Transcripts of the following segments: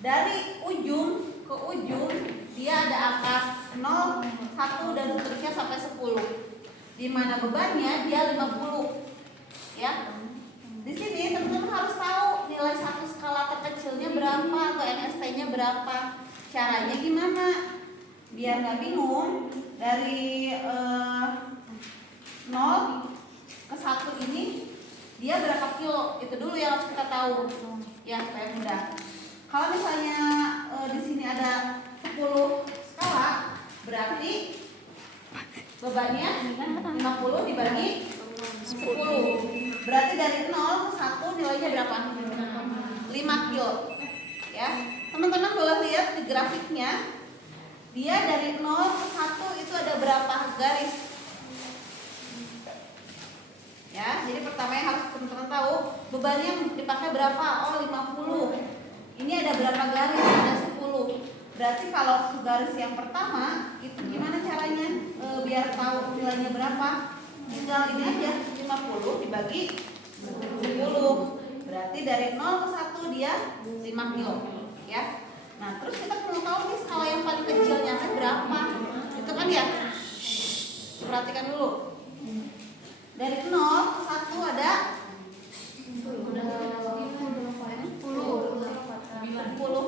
Dari ujung ke ujung dia ada angka 0, 1 dan seterusnya sampai 10. Di mana bebannya dia 50. Ya. Di sini teman-teman harus tahu nilai satu skala terkecilnya berapa atau NST-nya berapa. Caranya gimana? Biar nggak bingung, dari 0 ke 1 ini dia berapa kilo? Itu dulu yang harus kita tahu. Ya, supaya mudah. Kalau misalnya di sini ada 10 skala, berarti bebannya 50 dibagi 10. Berarti dari 0 ke 1 nilainya berapa? 5 kilo. Ya. Teman-teman boleh lihat di grafiknya. Dia dari 0 ke 1 itu ada berapa garis? Ya, jadi pertama yang harus teman-teman tahu, bebannya dipakai berapa? Oh, 50. Ini ada berapa garis? Ada 10. Berarti kalau garis yang pertama itu gimana caranya biar tahu nilainya berapa? Tinggal ini aja, 50 dibagi 10. Berarti dari 0 ke 1 dia 5 kilo, ya. Nah, terus kita perlu tahu nih skala yang paling kecilnya kan berapa? Itu kan ya. Perhatikan dulu. Dari 0 ke 1 ada 10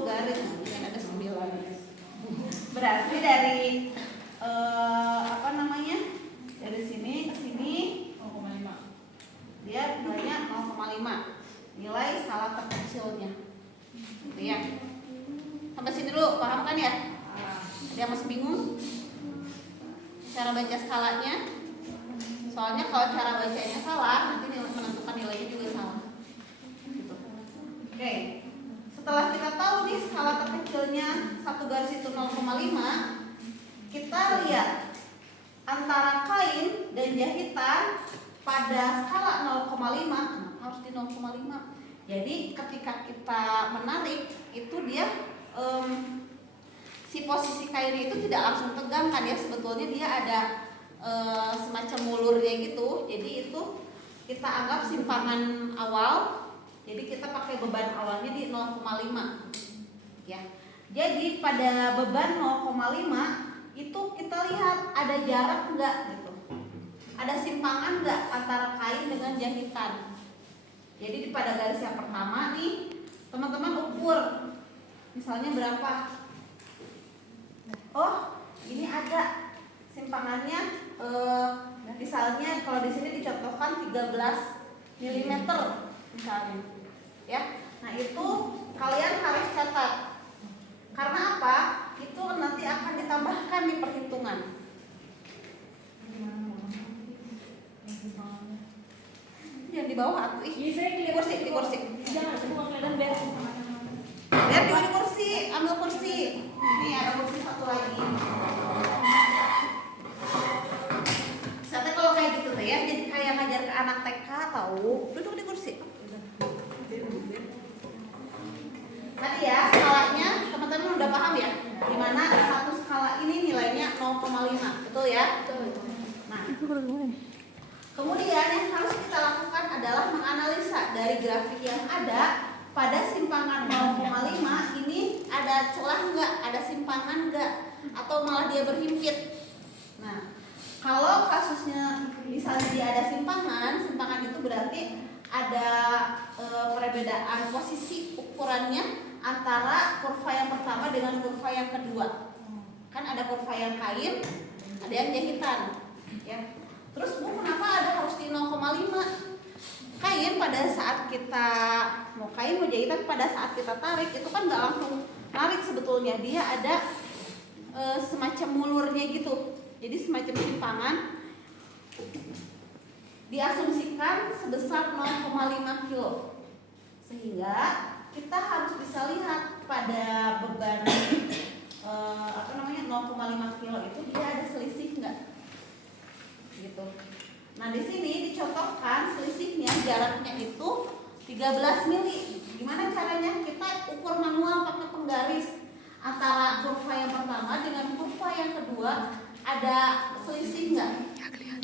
garis. Ini ada 9. Berarti dari dari sini ke sini 0,5. Dia nilainya 0,5. Nilai skala terkecilnya. Gitu ya. Sampai sini dulu, paham kan ya? Ada yang masih bingung? Cara baca skalanya? Soalnya kalau cara bacanya salah, nanti menentukan nilainya juga salah. Gitu. Oke. Setelah kita tahu nih skala terkecilnya satu garis itu 0,5, kita lihat antara kain dan jahitan pada skala 0,5, harus di 0,5. Jadi ketika kita menarik itu dia si posisi kainnya itu tidak langsung tegang kan ya, sebetulnya dia ada semacam mulurnya gitu. Jadi itu kita anggap simpangan awal. Jadi kita pakai beban awalnya di 0,5. Ya. Jadi pada beban 0,5 itu kita lihat ada jarak enggak gitu. Ada simpangan enggak antara kain dengan jahitan. Jadi pada garis yang pertama nih, teman-teman ukur misalnya berapa? Oh, ini ada simpangannya misalnya kalau di sini dicontohkan 13 mm misalnya. Ya. Nah, itu kalian harus catat. Karena apa? Itu nanti akan ditambahkan di perhitungan. Yang di bawah atuh ih. Di kursi. Jangan semua kelihatan biar. Biar di kursi, ambil kursi. Nih ada kursi satu lagi. Sampai kalau kayak gitu tuh ya, jadi kayak ngajar ke anak TK tahu. Duduk di kursi. Tadi ya skalanya teman-teman udah paham ya? Dimana satu skala ini nilainya 0,5, betul ya? Nah, kemudian yang harus kita lakukan adalah menganalisa dari grafik yang ada pada simpangan 0,5 ini ada celah nggak, ada simpangan nggak, atau malah dia berhimpit. Nah, kalau kasusnya misalnya dia ada simpangan itu berarti ada perbedaan posisi ukurannya antara kurva yang pertama dengan kurva yang kedua. Kan ada kurva yang kain, ada yang jahitan, ya. Terus Bu, kenapa ada harus di 0,5? Kain pada saat kita mau jahitan pada saat kita tarik itu kan nggak langsung tarik sebetulnya, dia ada semacam mulurnya gitu. Jadi semacam simpangan diasumsikan sebesar 0,5 kilo. Sehingga kita harus bisa lihat pada beban 0,5 kilo itu dia ada selisih nggak? Gitu. Nah, di sini dicontohkan selisihnya jaraknya itu 13 mili. Gimana caranya? Kita ukur manual pakai penggaris antara kurva yang pertama dengan kurva yang kedua. Ada selisih nggak?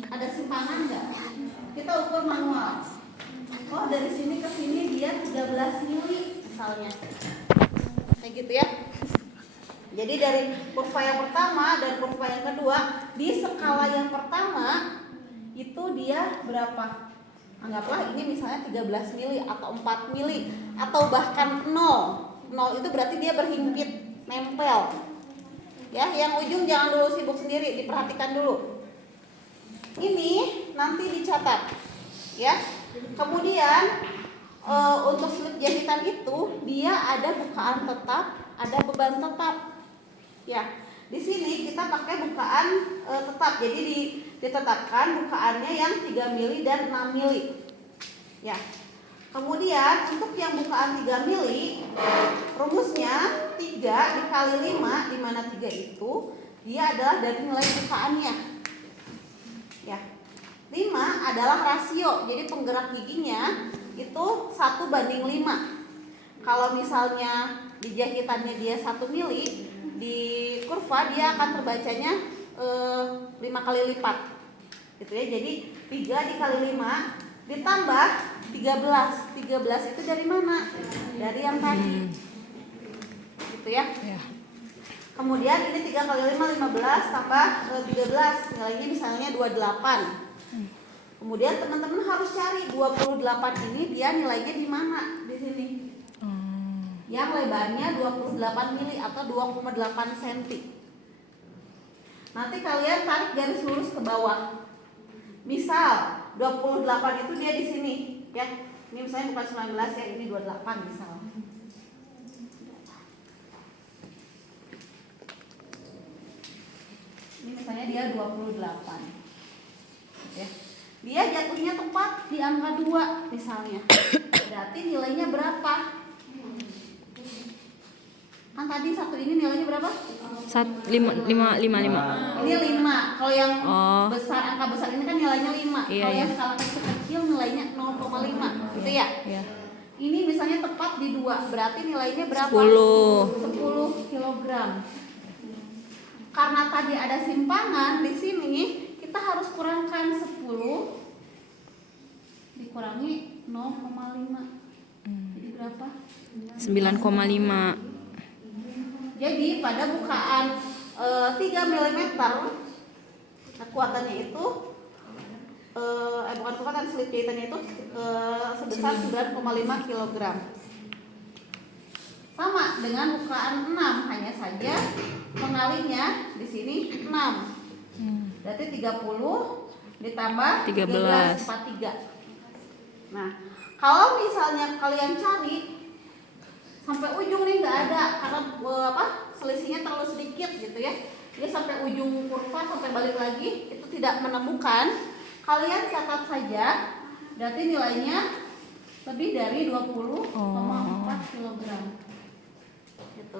Ada simpangan nggak? Kita ukur manual. Oh, dari sini ke sini dia 13 mili misalnya. Kayak gitu gitu ya. Jadi dari kurva yang pertama dan kurva yang kedua, di skala yang pertama itu dia berapa? Anggaplah ini misalnya 13 mili atau 4 mili atau bahkan 0. 0 itu berarti dia berhimpit, nempel. Ya, yang ujung jangan dulu sibuk sendiri, diperhatikan dulu. Ini nanti dicatat. Ya. Kemudian untuk slip jahitan itu dia ada bukaan tetap, ada beban tetap. Ya, di sini kita pakai bukaan tetap. Jadi ditetapkan bukaannya yang 3 mili dan 6 mili. Ya. Kemudian untuk yang bukaan 3 mili, rumusnya 3 dikali 5, di mana 3 itu dia adalah dari nilai bukaannya. Ya. 5 adalah rasio. Jadi penggerak giginya itu 1:5. Kalau misalnya di jahitannya dia 1 mili, di kurva dia akan terbacanya 5 kali lipat. Gitu ya. Jadi 3 dikali 5 ditambah 13. 13 itu dari mana? Dari yang tadi. Gitu ya. Kemudian ini 3 kali 5 15 tambah 13, nilainya misalnya 28. Kemudian teman-teman harus cari 28 ini dia nilainya di mana? Di sini. Yang lebarnya 28 mili atau 2,8 cm. Nanti kalian tarik garis lurus ke bawah. Misal 28 itu dia di sini, ya. Ini misalnya bukan 19 ya, ini 28 misal. Ini misalnya dia 28. Ya. Dia jatuhnya tepat di angka 2 misalnya. Berarti nilainya berapa? Kan tadi satu ini nilainya berapa? 5. Ini 5. Kalau yang besar, angka besar ini kan nilainya 5. Iya, Kalau iya. yang skala kecil nilainya 0,5. Gitu ya? Iya. Ini misalnya tepat di 2. Berarti nilainya berapa? 10 kilogram. Karena tadi ada simpangan di sini, kita harus kurangkan 10 dikurangi 0,5. Jadi berapa? 9,5. Jadi pada bukaan 3 mm kekuatannya itu bukan kekuatan, slip jahitannya itu sebesar 9,5 kg. Sama dengan bukaan 6, hanya saja pengalinya di sini 6. Berarti 30 ditambah 13 43. Nah, kalau misalnya kalian cari sampai ujung nih nggak ada karena selisihnya terlalu sedikit gitu ya. Dia sampai ujung kurva sampai balik lagi itu tidak menemukan. Kalian catat saja, berarti nilainya lebih dari 20,4 kg. Gitu.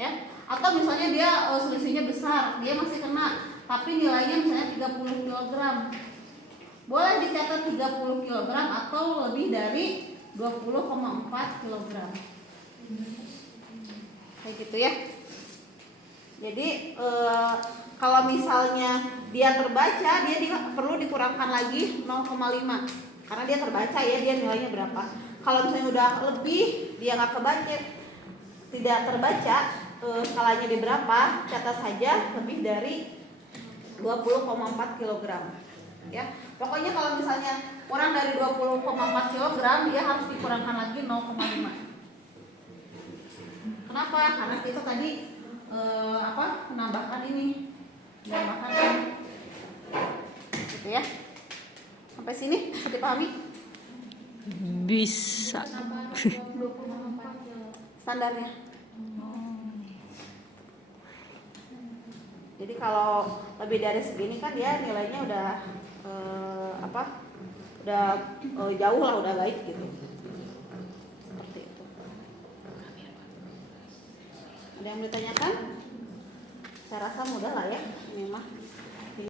Ya. Atau misalnya dia selisihnya besar, dia masih kena, tapi nilainya misalnya 30 kg. Boleh dicatat 30 kg atau lebih dari 20,4 kg. Kayak gitu ya. Jadi kalau misalnya dia terbaca, dia perlu dikurangkan lagi 0,5 karena dia terbaca ya, dia nilainya berapa. Kalau misalnya udah lebih, dia nggak kebaca, tidak terbaca, skalanya di berapa, catat saja lebih dari 20,4 kg. Ya, pokoknya kalau misalnya kurang dari 20,4 kg, dia harus dikurangkan lagi 0,5. Kenapa? Karena kita tadi menambahkan ini, menambahkan gitu ya. Sampai sini bisa dipahami? Bisa. Standarnya. Jadi kalau lebih dari segini kan dia nilainya udah jauh lah, udah baik gitu. Seperti itu. Ada yang ditanyakan? Saya rasa mudah lah ya, ini mah.